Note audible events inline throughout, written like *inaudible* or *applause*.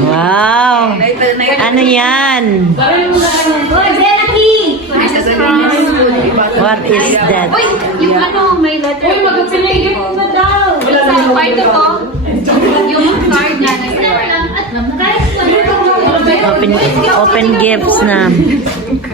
Wow! Ano yan? What is that? Uy, yung ano, may letter. Uy, mag-pinigit na daw. Sa kwarto ko, yung card na Open, open gifts na.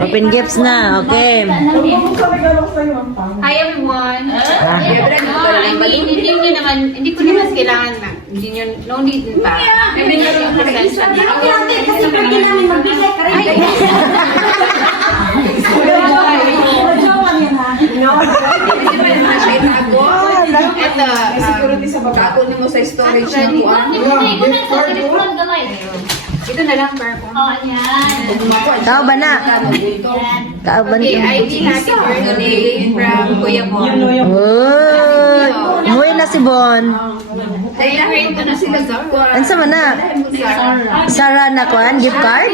Open gifts na. Okay. Hi everyone. Ah, I mean, hindi nyo naman, hindi ko naman kailangan na. Hindi nyo, no need pa. I mean, yung presensya niyo. Ito, Security sa baba. Ako mo sa storage na Actually, kuha. ito na lang, Parko. Tao ba na? Tao ba Okay, na? ID happy birthday from Kuya Mo. Oh, Umuwi na si Bon. Dahil ko na sila sa Ano sa mana? Zara na kuan? Gift card?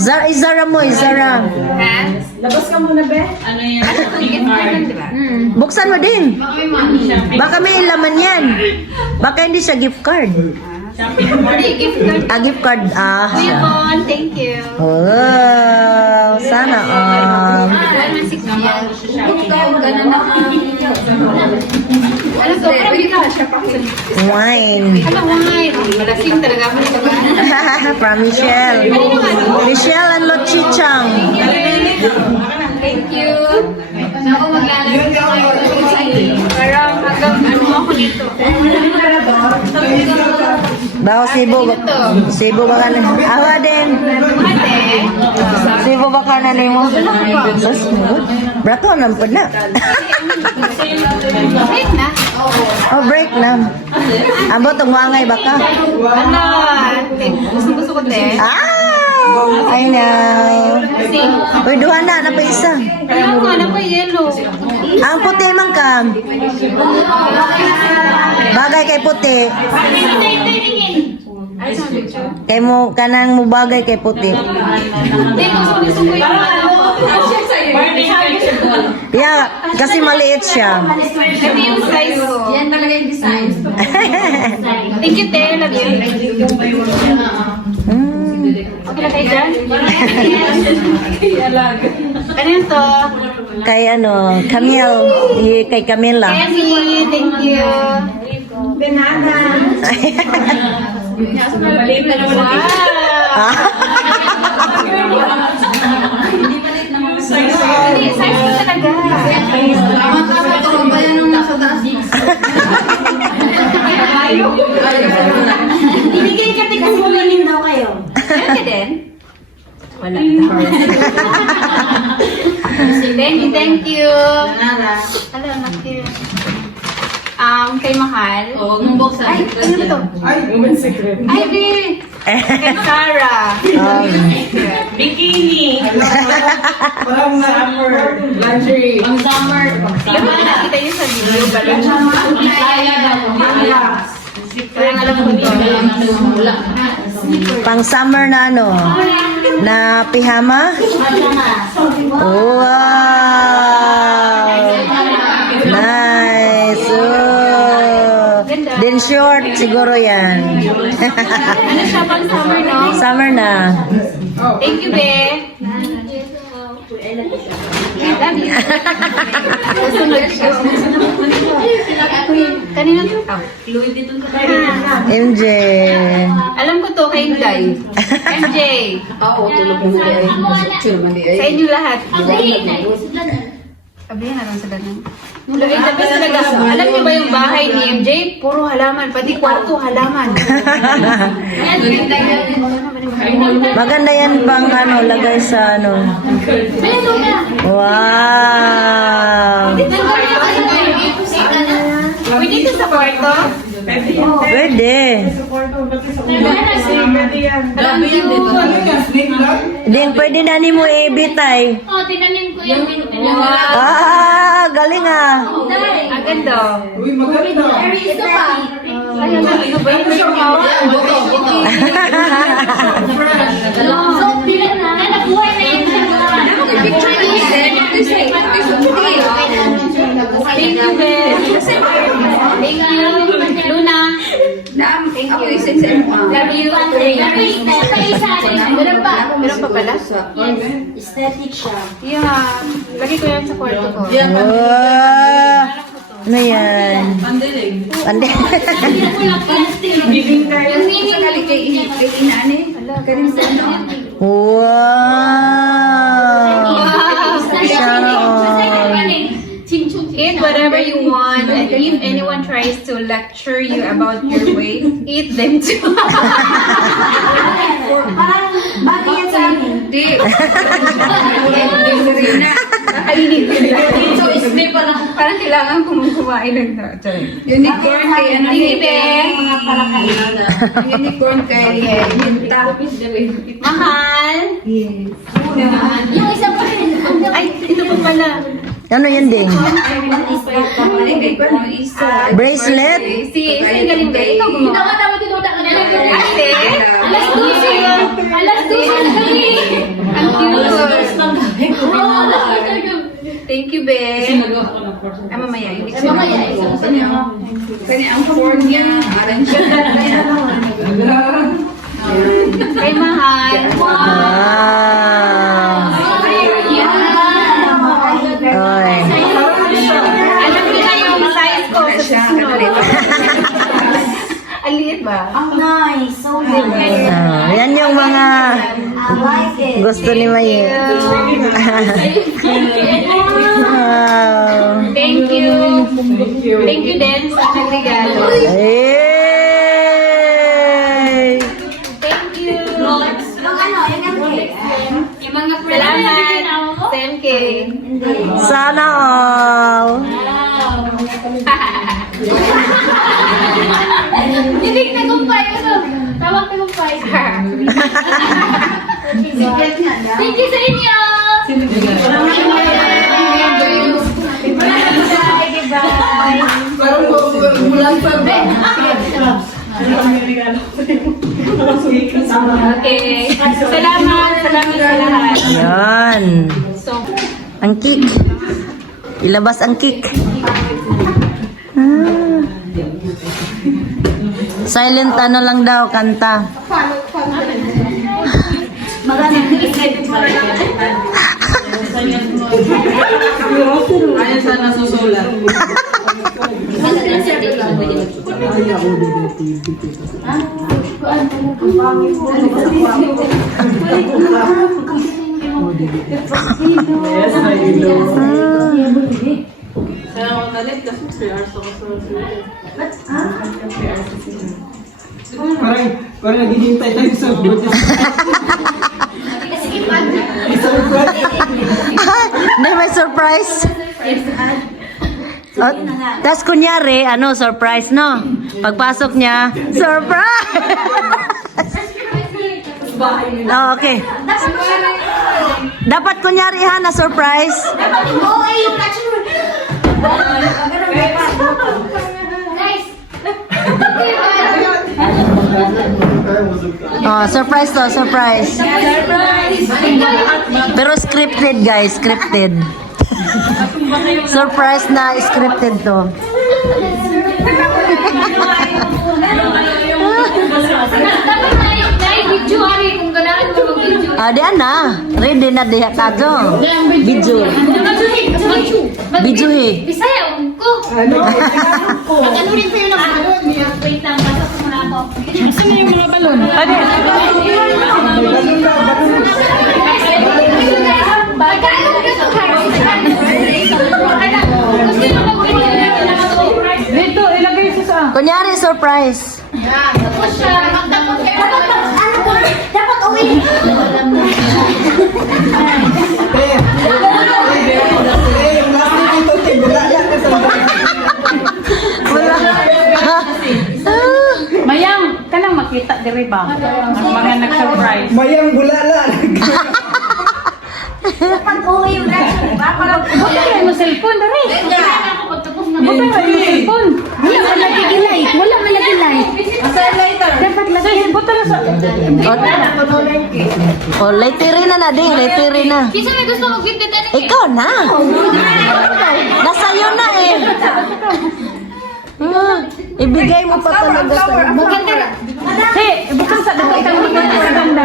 Zara, is Zara mo, is Zara. Ha? Labas ka muna, be. Gift card di ba? Buksan mo din. Baka may money. Baka may laman yan. Baka hindi siya gift card. Gift card. Ah, gift card. Ah, Kuya. Bon, thank you. Oh, sana all. Ano na Ano ka siya pa. Wine. Ano, wine? Malasing talaga ako nito ba? *laughs* From Michelle. Michelle and Lochichang. Thank you. Ako maglalagay kayo. Parang hanggang ano ako nito. Bawa Cebu. Cebu ba ka na? Awa din. Cebu ba ka na mo? Sus, Brato naman po na. wait na. Oh, break na. Abo, tungwangay ba ka? Ano? Gusto gusto ko te. Ah! I know. Uy, duha na, na pa isa. kaya nga na pa yellow. Ang puti man ka. Bagay kay puti. Kay mo, kanang mo bagay kay puti. Hindi, gusto gusto ko yung ano. Yeah, kasi maliit siya. Ito yung size. Yan talaga yung design. *laughs* Thank you, te. Love you. Hmm. Okay na kayo dyan? Ano yun to? Kay ano, Camille. Y- Kay Camila. Kenny, thank you. Wow! *laughs* *laughs* Hindi, size ko talaga. Binigay ka tikas buminin daw kayo. Pwede din. Wala. thank you, thank you. Hello, anak you. Um, kay Mahal. Oo, nung box Ay, ano ba to? Ay, women's secret. Ay, di. Kay Sarah. Um, Bikini. Parang summer. Lingerie. Ang summer. Yung mga nakita niyo sa video, balon siya. Kaya daw. Parang alam ko to. Wala. pang summer na ano, na pijama. Wow! Short, siguro yan. Ano siya pang summer, no? Summer na. Thank you, Be. Love you. Siya. Kanina to? MJ. Alam ko to kay Inday. MJ. Oo, tulog mo Sa inyo lahat. Sabihin na lang sa ganun. Lagi the best talaga. Alam niyo ba yung bahay ni MJ? Puro halaman. Pati kwarto halaman. *laughs* Maganda yan pang ano, lagay sa ano. Wow! Pwede ito sa kwarto? Pwede. Alam niyo. Din, pwede na ni mo i-bitay. Oh, tinanim ko yung Ah, galing ah. Ang ganda. Uy, maganda. Ito pa. Ay, ang ganda. Ba yung Buto, buto. So, bilan na. Nabuhay na yun siya. Thank you, Ben. Thank imo. ah. Love you. Love you. Sa isa rin. Meron pa. Meron pa pala? Aesthetic siya. Yeah. Lagi ko yan sa kwarto ko. Wow! Ano yan? Pandilig. Yung mini. Sa kali kay kay inani. Karin sa ano. Wow! Eat whatever you want, and if anyone tries to lecture you about your weight, eat them too. *laughs* Bagay yan sa amin. Di. Di Serena. Nakainit. so, isme pa lang. Parang kailangan kong kumain ng Unicorn kay ano Mga Unicorn kay Minta. Mahal! Yung isa pa rin. Ay, ito pa pala. Ano yan? Ay, isa. Bracelet? Si, si galing ba? Ikaw gumawa. Tama-tama tinuda ka na lang. Ate? Alas 12. Alas 12 ng gabi. Ang cute. Oo, alas 12 ng gabi. Thank you, be. Ah, mamaya. Hindi Eh, mamaya. Kani ang form niya. Siya. Kay Mahal. Wow! Like it. gusto ni Maye. wow! Thank you. Thank you din sa nagregalo. Hey! Thank you. Yung ano, yung MK. Yung mga Salamat. Sam K. Sana all! Hindi tagumpay. Tawag tagumpay. Thank you sa inyo. Okay. Salamat. Salamat sa lahat. Yan. Ang kick. Ilabas ang kick. Ah. Silent ano lang daw, kanta. Ayaw sana susulat. Kaya ako nalit kasi 3 hours ako sa sulat. Parang, parang naghihintay tayo sa budget. Hindi, may surprise. Oh, Tapos kunyari, ano, surprise, no? Pagpasok niya, surprise! oh, okay. Dapat kunyari ha, na surprise. Yung mo. Guys. Oh, surprise to, surprise. Pero scripted, guys, scripted. *laughs* surprise na scripted to. Dapat na video ari kung ganahan mo mag-video. Ah, di ana. Ready na diha ka to. Video. Video he. Bisaya ko. Ano? Ano rin sa'yo ng balon? Wait lang, pasok muna ako. Gusto mo yung mga balon? Ano? Bagay ko dito, ilagay siya sa... Kunyari, surprise. Tapos siya, magtapos kayo. Dapat, ano po, dapat uwi. Eh, Lagi. Buta na sa... Oh, oh laytiri na na, ding. Laytiri na. Kisa may gusto mag-video tayo. Ikaw na. Nasa'yo na eh. Ah, ibigay mo pa talaga sa Maganda. Hey, bukan sa dapat kang maganda.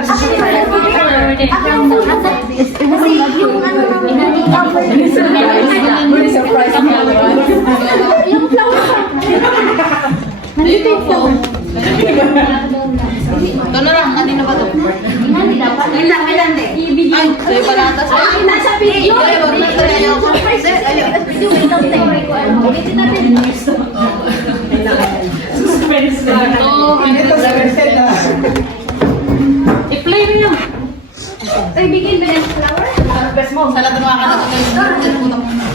Yung flower pa. Nandito yung flower. Ito na lang, kanina ba ito? Hindi dapat. Ilan, ilan din? Ay, sa'yo pala ata sa... Ay, nasa video. Ay, wag na ito na yun. Video, wait lang tayo. Wait na rin. Ito sa reset na. I-play mo yun. Ay, bigyan ba ng flower? Sa lahat ng mga kanina.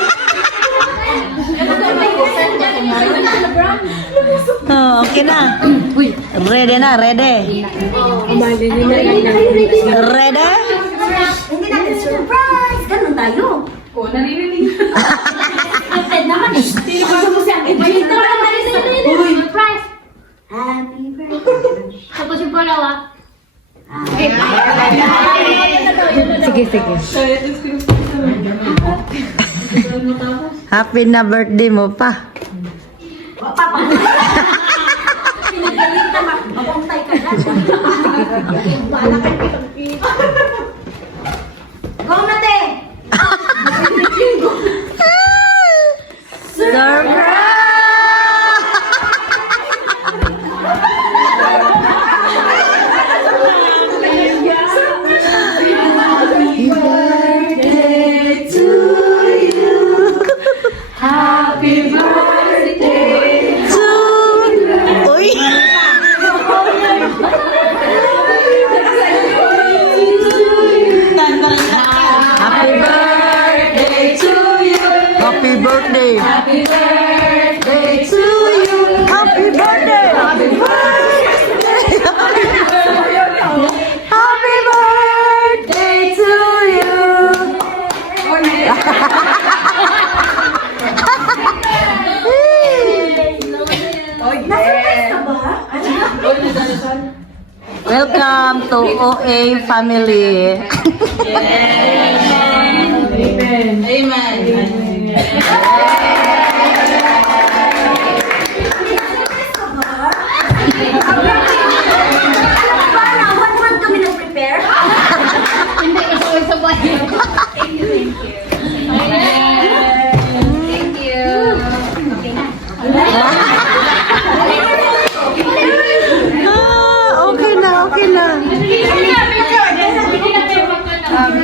okay na. Ready na, ready. Ready? Hindi natin surprise! Ganun tayo. Oo, naririnig. Stupid naman eh. Gusto mo siya. Ibalit na lang tayo sa Surprise! Happy birthday. Tapos yung palawa. Sige, sige. Happy na birthday mo pa. Na. Na. Bala ka Go na, te! *laughs* Surprise! Welcome to OA family. Amen.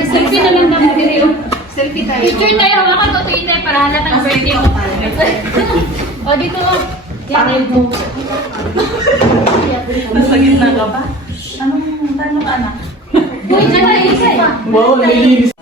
Selfie na lang namin dito. Selfie tayo. Picture tayo, hawakan to Twitter para halata ng birthday mo. *laughs* O, dito o. Yan, Nasa gitna ka ba? Uy, dyan tayo, isa eh. Wow, nilinis